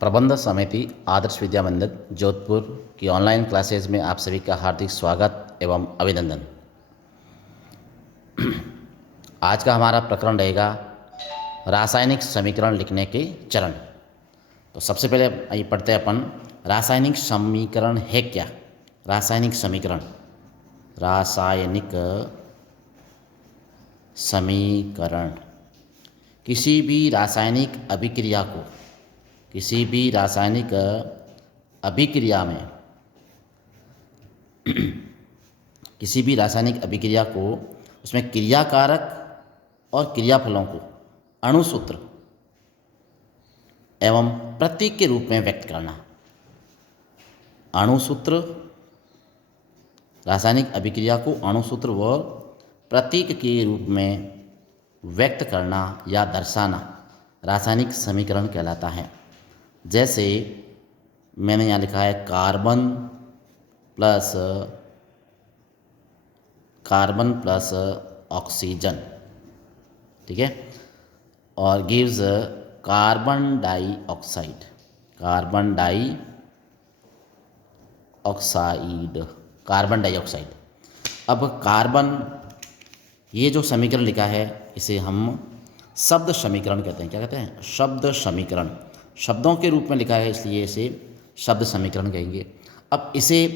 प्रबंध समिति आदर्श विद्या मंदिर जोधपुर की ऑनलाइन क्लासेज में आप सभी का हार्दिक स्वागत एवं अभिनंदन। आज का हमारा प्रकरण रहेगा रासायनिक समीकरण लिखने के चरण। तो सबसे पहले आइए पढ़ते हैं अपन, रासायनिक समीकरण है क्या। रासायनिक समीकरण, रासायनिक समीकरण किसी भी रासायनिक अभिक्रिया को, किसी भी रासायनिक अभिक्रिया में किसी भी रासायनिक अभिक्रिया को उसमें क्रियाकारक और क्रियाफलों को अणुसूत्र एवं प्रतीक के रूप में व्यक्त करना। अणुसूत्र, रासायनिक अभिक्रिया को अणुसूत्र व प्रतीक के रूप में व्यक्त करना या दर्शाना रासायनिक समीकरण कहलाता है। जैसे मैंने यहाँ लिखा है कार्बन प्लस ऑक्सीजन, ठीक है, और gives carbon dioxide, carbon dioxide. अब कार्बन, ये जो समीकरण लिखा है इसे हम शब्द समीकरण कहते हैं। क्या कहते हैं? शब्द समीकरण। शब्दों के रूप में लिखा है इसलिए इसे शब्द समीकरण कहेंगे। अब इसे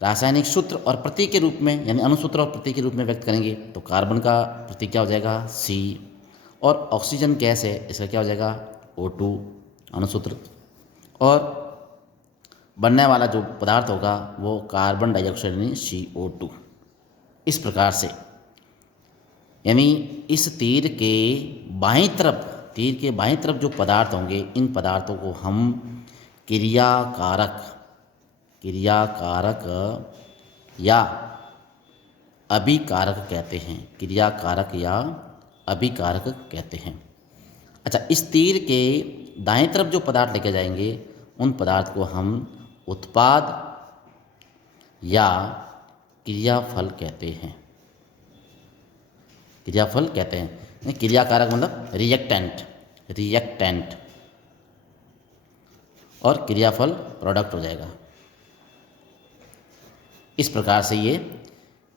रासायनिक सूत्र और प्रतीक के रूप में, यानी अणुसूत्र और प्रतीक के रूप में व्यक्त करेंगे तो कार्बन का प्रतीक क्या हो जाएगा? C, और ऑक्सीजन गैस है इसका क्या हो जाएगा? O2 अणुसूत्र, और बनने वाला जो पदार्थ होगा वो कार्बन डाइऑक्साइड यानी CO2। इस प्रकार से, यानी इस तीर के बाईं तरफ जो पदार्थ होंगे, इन पदार्थों को हम क्रियाकारक या अभिकारक कहते हैं। क्रियाकारक या अभिकारक कहते हैं। अच्छा, इस तीर के दाएं तरफ जो पदार्थ लेके जाएंगे उन पदार्थ को हम उत्पाद या क्रियाफल कहते हैं। क्रियाफल कहते हैं। क्रियाकारक मतलब रिएक्टेंट, और क्रियाफल प्रोडक्ट हो जाएगा। इस प्रकार से ये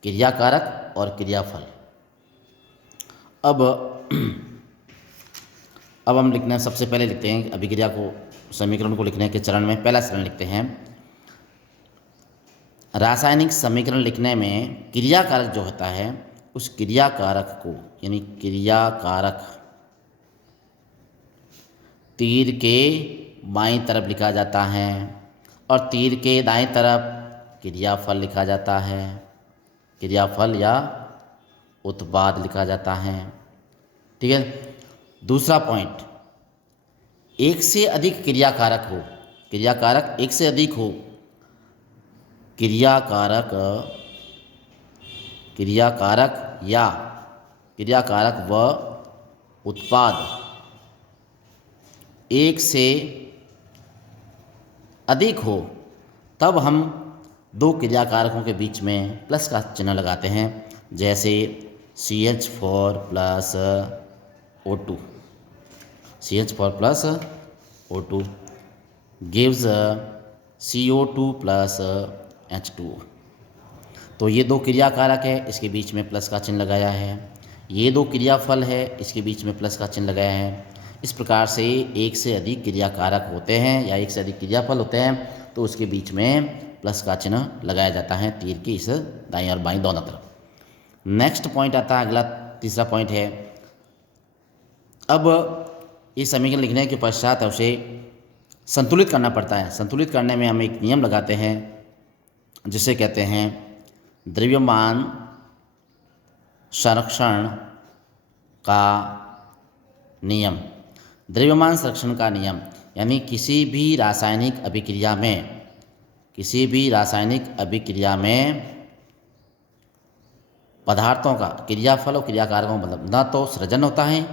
क्रियाकारक और क्रियाफल। अब हम लिखना है, सबसे पहले लिखते हैं अभिक्रिया को, समीकरण को लिखने के चरण में पहला चरण लिखते हैं। रासायनिक समीकरण लिखने में क्रियाकारक जो होता है उस क्रियाकारक को, यानी क्रियाकारक तीर के बाईं तरफ लिखा जाता है और तीर के दाईं तरफ क्रियाफल लिखा जाता है। क्रियाफल या उत्पाद लिखा जाता है, ठीक है। दूसरा पॉइंट, एक से अधिक क्रियाकारक हो, क्रियाकारक एक से अधिक हो, क्रियाकारक व उत्पाद एक से अधिक हो, तब हम दो क्रियाकारकों के बीच में प्लस का चिन्ह लगाते हैं। जैसे CH4 plus O2, CH4 plus O2 gives CO2 plus H2O। तो ये दो क्रियाकारक है, इसके बीच में प्लस का चिन्ह लगाया है। ये दो क्रियाफल है, इसके बीच में प्लस का चिन्ह लगाया है। इस प्रकार से एक से अधिक क्रियाकारक होते हैं या एक से अधिक क्रियाफल होते हैं तो उसके बीच में प्लस का चिन्ह लगाया जाता है तीर की इस दाईं और बाईं दोनों तरफ। नेक्स्ट पॉइंट आता है, अगला तीसरा पॉइंट है। अब इस समीकरण लिखने के पश्चात उसे संतुलित करना पड़ता है। संतुलित करने में हम एक नियम लगाते हैं जिसे कहते हैं द्रव्यमान संरक्षण का नियम। द्रव्यमान संरक्षण का नियम यानी किसी भी रासायनिक अभिक्रिया में पदार्थों का, क्रियाफल और क्रियाकारकों मतलब न तो सृजन होता है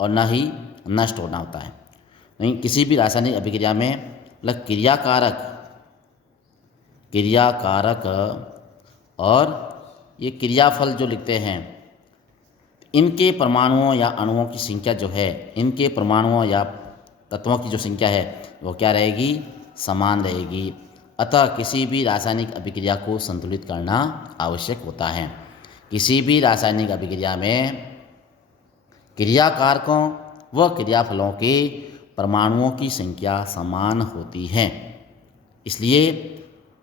और न ही नष्ट होना होता है। नहीं, किसी भी रासायनिक अभिक्रिया में मतलब क्रियाकारक और ये क्रियाफल जो लिखते हैं, इनके परमाणुओं या अणुओं की संख्या जो है, इनके परमाणुओं या तत्वों की जो संख्या है वो क्या रहेगी, समान रहेगी। अतः किसी भी रासायनिक अभिक्रिया को संतुलित करना आवश्यक होता है। किसी भी रासायनिक अभिक्रिया में क्रिया कारकों व क्रियाफलों के परमाणुओं की संख्या समान होती है, इसलिए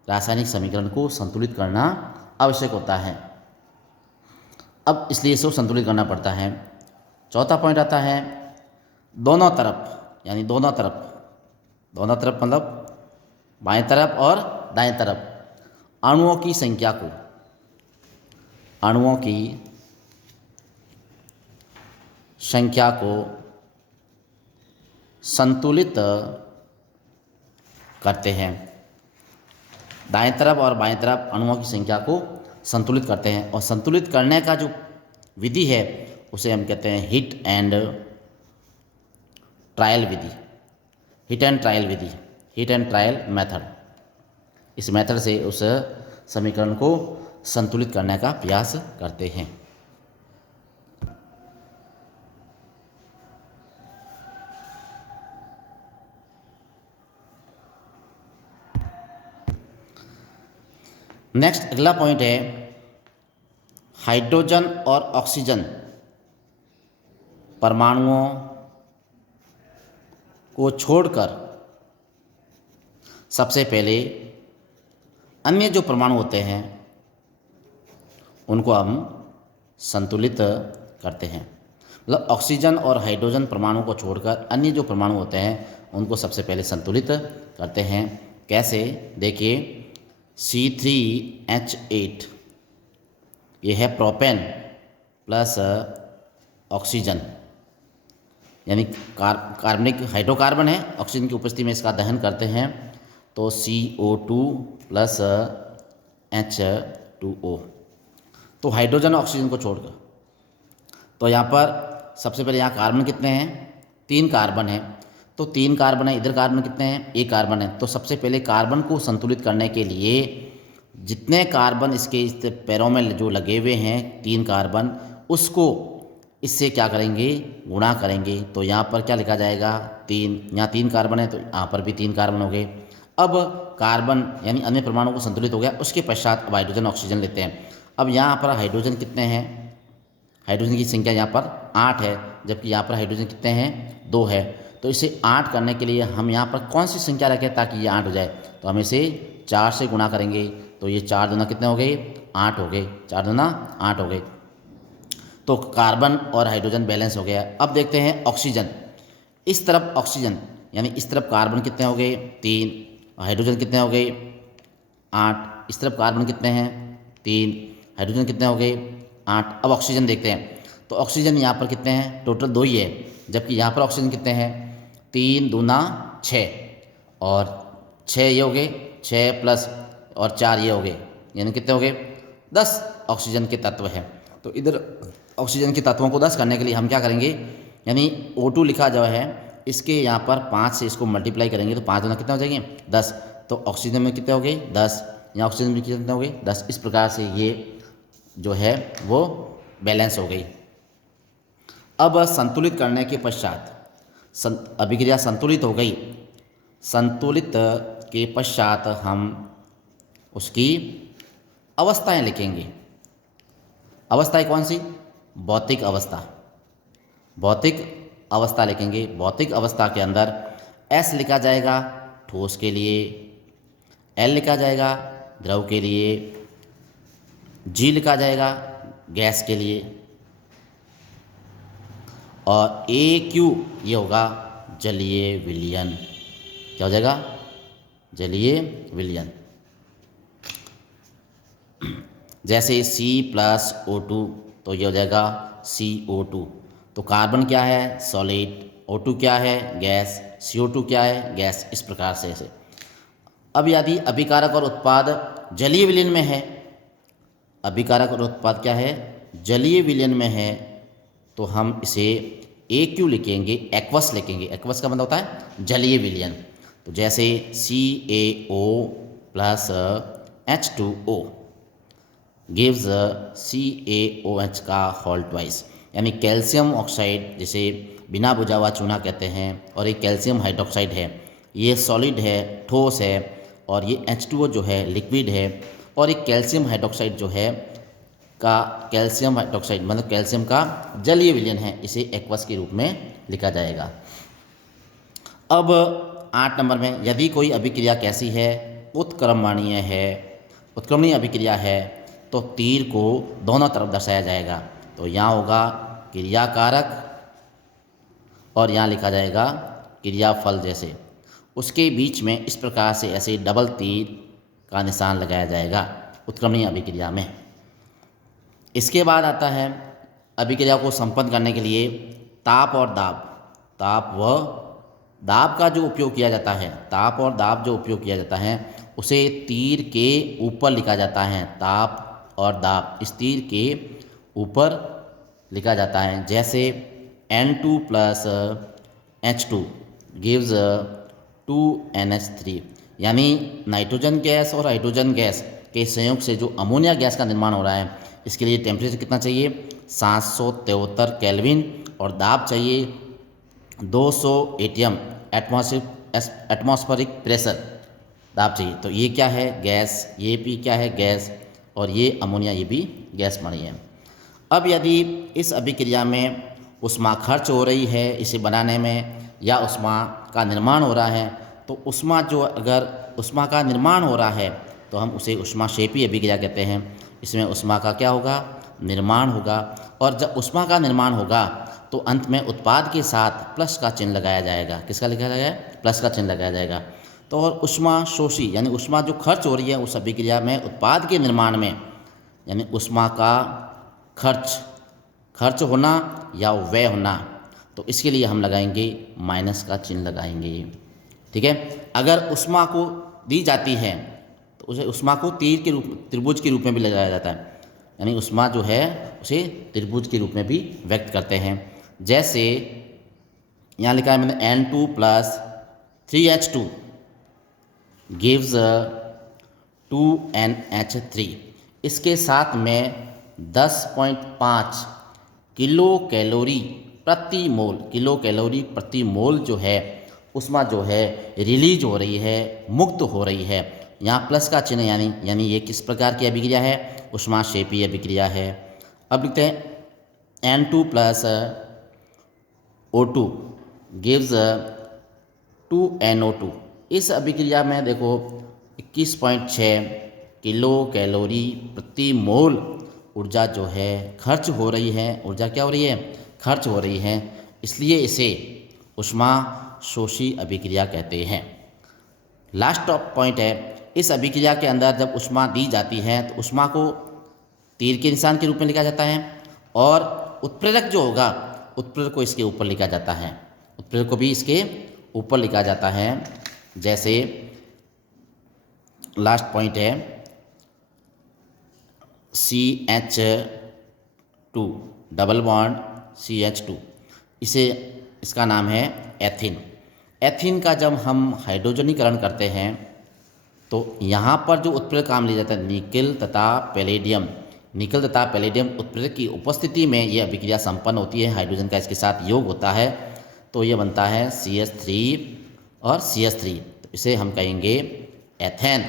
रासायनिक समीकरण को संतुलित करना आवश्यक होता है। अब इसलिए इसको संतुलित करना पड़ता है। चौथा पॉइंट आता है दोनों तरफ, यानी दोनों तरफ मतलब बाएं तरफ और दाएं तरफ अणुओं की संख्या को संतुलित करते हैं। दाएं तरफ और बाएं तरफ अणुओं की संख्या को संतुलित करते हैं, और संतुलित करने का जो विधि है उसे हम कहते हैं हिट एंड ट्रायल मेथड। इस मेथड से उस समीकरण को संतुलित करने का प्रयास करते हैं। नेक्स्ट अगला पॉइंट है हाइड्रोजन और ऑक्सीजन परमाणुओं को छोड़कर सबसे पहले अन्य जो परमाणु होते हैं उनको हम संतुलित करते हैं। मतलब ऑक्सीजन और हाइड्रोजन परमाणु को छोड़कर अन्य जो परमाणु होते हैं उनको सबसे पहले संतुलित करते हैं। कैसे, देखिए C3H8 ये है प्रोपेन प्लस ऑक्सीजन, यानी कार्बनिक हाइड्रोकार्बन है, ऑक्सीजन की उपस्थिति में इसका दहन करते हैं तो CO2 प्लस H2O। तो हाइड्रोजन ऑक्सीजन को छोड़कर, तो यहाँ पर सबसे पहले यहाँ कार्बन कितने हैं, 3 कार्बन है, तो 3 कार्बन है, इधर कार्बन कितने हैं, 1 कार्बन है। तो सबसे पहले कार्बन को संतुलित करने के लिए जितने कार्बन इसके इस पैरों में जो लगे हुए हैं 3 कार्बन, उसको इससे क्या करेंगे, गुणा करेंगे। तो यहाँ पर क्या लिखा जाएगा, 3, यहाँ 3 कार्बन है तो यहाँ पर भी 3 कार्बन हो गए। अब कार्बन यानी अन्य परमाणु को संतुलित हो गया, उसके पश्चात अब हाइड्रोजन ऑक्सीजन लेते हैं। अब यहाँ पर हाइड्रोजन कितने हैं, हाइड्रोजन की संख्या यहाँ पर 8 है, जबकि यहाँ पर हाइड्रोजन कितने हैं, 2 है। तो इसे 8 करने के लिए हम यहाँ पर कौन सी संख्या रखें ताकि ये 8 हो जाए, तो हम इसे 4 से गुणा करेंगे। तो ये 4 दूना कितने हो गए, 8 हो गए, 4 दूना 8 हो गए। तो कार्बन और हाइड्रोजन बैलेंस हो गया। अब देखते हैं ऑक्सीजन, इस तरफ ऑक्सीजन यानी इस तरफ कार्बन कितने हो गए, 3, हाइड्रोजन कितने हो गए, 8, इस तरफ कार्बन कितने हैं, 3, हाइड्रोजन कितने हो गए, 8। अब ऑक्सीजन देखते हैं, तो ऑक्सीजन यहाँ पर कितने हैं, टोटल 2 ही है, जबकि यहाँ पर ऑक्सीजन कितने हैं, 3 दूना 6 और 6 ये हो गए, 6 प्लस और 4 ये हो गए, यानी कितने हो गए, 10 ऑक्सीजन के तत्व हैं। तो इधर ऑक्सीजन के तत्वों को 10 करने के लिए हम क्या करेंगे, यानी O2 लिखा जो है इसके यहाँ पर 5 से इसको मल्टीप्लाई करेंगे तो 5 दूना कितने हो जाएंगे, 10। तो ऑक्सीजन में कितने हो गए, 10, यहाँ ऑक्सीजन में कितने हो गए, 10। इस प्रकार से ये जो है वो बैलेंस हो गई। अब संतुलित करने के पश्चात अभिक्रिया संतुलित हो गई, संतुलित के पश्चात हम उसकी अवस्थाएं लिखेंगे। अवस्थाएं कौन सी, भौतिक अवस्था लिखेंगे। भौतिक अवस्था के अंदर S लिखा जाएगा ठोस के लिए, L लिखा जाएगा द्रव के लिए, G लिखा जाएगा गैस के लिए, और AQ ये होगा जलीय विलयन। क्या हो जाएगा, जलीय विलयन। जैसे C+O2 तो ये हो जाएगा CO2। तो कार्बन क्या है, सॉलिड, O2 क्या है, गैस, CO2 क्या है, गैस। इस प्रकार से ऐसे। अब यदि अभिकारक और उत्पाद जलीय विलयन में है, अभिकारक और उत्पाद क्या है, जलीय विलयन में है, तो हम इसे AQ लिखेंगे, एक्वस लिखेंगे। एक्वस का मतलब होता है जलीय विलयन। तो जैसे CaO plus H2O gives CaOH का होल ट्वाइस। यानी कैल्शियम ऑक्साइड, जिसे बिना बुझा हुआ चूना कहते हैं, और एक कैल्शियम हाइड्रोक्साइड है, ये सॉलिड है, ठोस है, और ये H2O जो है लिक्विड है, और एक कैल्शियम हाइड्रोक्साइड जो है का कैल्शियम हाइड्रोक्साइड मतलब कैल्शियम का जलीय विलयन है, इसे एक्वस के रूप में लिखा जाएगा। अब 8 नंबर में, यदि कोई अभिक्रिया कैसी है, उत्क्रमणीय है, उत्क्रमणीय अभिक्रिया है, तो तीर को दोनों तरफ दर्शाया जाएगा। तो यहाँ होगा क्रियाकारक और यहाँ लिखा जाएगा क्रियाफल जैसे, उसके बीच में इस प्रकार से ऐसे डबल तीर का निशान लगाया जाएगा उत्क्रमणीय अभिक्रिया में। इसके बाद आता है अभिक्रिया को संपन्न करने के लिए ताप और दाब। ताप व दाब का जो उपयोग किया जाता है, ताप और दाब जो उपयोग किया जाता है उसे तीर के ऊपर लिखा जाता है। ताप और दाब इस तीर के ऊपर लिखा जाता है। जैसे N2 plus H2 gives 2NH3, यानी नाइट्रोजन गैस और हाइड्रोजन गैस के संयोग से जो अमोनिया गैस का निर्माण हो रहा है, इसके लिए टेम्परेचर कितना चाहिए, 773 केल्विन, और दाब चाहिए 200 एटीएम, एटमॉस्फेरिक प्रेशर दाब चाहिए। तो ये क्या है, गैस, ये भी क्या है, गैस, और ये अमोनिया, ये भी गैस बनी है। अब यदि इस अभिक्रिया में ऊष्मा खर्च हो रही है इसे बनाने में, या ऊष्मा का निर्माण हो रहा है, तो ऊष्मा जो, अगर ऊष्मा का निर्माण हो रहा है तो हम उसे ऊष्माक्षेपी अभिक्रिया कहते हैं। इसमें ऊष्मा का क्या होगा, निर्माण होगा, और जब ऊष्मा का निर्माण होगा तो अंत में उत्पाद के साथ प्लस का चिन्ह लगाया जाएगा। किसका लिखा जाएगा, प्लस का चिन्ह लगाया जाएगा। तो और ऊष्मा शोषी, यानी ऊष्मा जो खर्च हो रही है उस अभिक्रिया में उत्पाद के निर्माण में, यानी ऊष्मा का खर्च होना या व्यय होना, तो इसके लिए हम लगाएंगे माइनस का चिन्ह लगाएंगे। ठीक है। अगर ऊष्मा को दी जाती है तो उसे ऊष्मा को त्रिभुज के रूप में भी लगाया जाता है, यानी ऊष्मा जो है उसे त्रिभुज के रूप में भी व्यक्त करते हैं। जैसे यहाँ लिखा है मैंने N2 plus 3H2 gives 2NH3, इसके साथ में 10.5 किलो कैलोरी प्रति मोल, किलो कैलोरी प्रति मोल जो है ऊष्मा जो है रिलीज हो रही है, मुक्त हो रही है। यहाँ प्लस का चिन्ह, यानी ये किस प्रकार की अभिक्रिया है, ऊष्माक्षेपी अभिक्रिया है। अब लिखते हैं N2 plus O2 gives 2NO2। इस अभिक्रिया में देखो 21.6 किलो कैलोरी प्रति मोल ऊर्जा जो है खर्च हो रही है। ऊर्जा क्या हो रही है, खर्च हो रही है, इसलिए इसे ऊष्मा शोषी अभिक्रिया कहते हैं। लास्ट पॉइंट है, इस अभिक्रिया के अंदर जब ऊष्मा दी जाती है तो ऊष्मा को तीर के निशान के रूप में लिखा जाता है, और उत्प्रेरक जो होगा, उत्प्रेरक को इसके ऊपर लिखा जाता है, उत्प्रेरक को भी इसके ऊपर लिखा जाता है। जैसे लास्ट पॉइंट है CH2 डबल बॉन्ड CH2, इसका नाम है एथिन। एथिन का जब हम हाइड्रोजनीकरण करते हैं तो यहाँ पर जो उत्प्रेरक काम लिया जाता है निकेल तथा पैलेडियम, निकेल तथा पैलेडियम उत्प्रेरक की उपस्थिति में ये अभिक्रिया संपन्न होती है। हाइड्रोजन का इसके साथ योग होता है तो ये बनता है CH3 और CH3, तो इसे हम कहेंगे एथेन।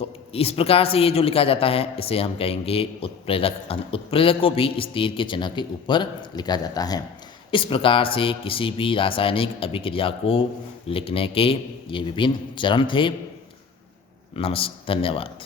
तो इस प्रकार से ये जो लिखा जाता है इसे हम कहेंगे उत्प्रेरक। उत्प्रेरक को भी इस तीर के चिन्ह के ऊपर लिखा जाता है। इस प्रकार से किसी भी रासायनिक अभिक्रिया को लिखने के ये विभिन्न चरण थे। धन्यवाद।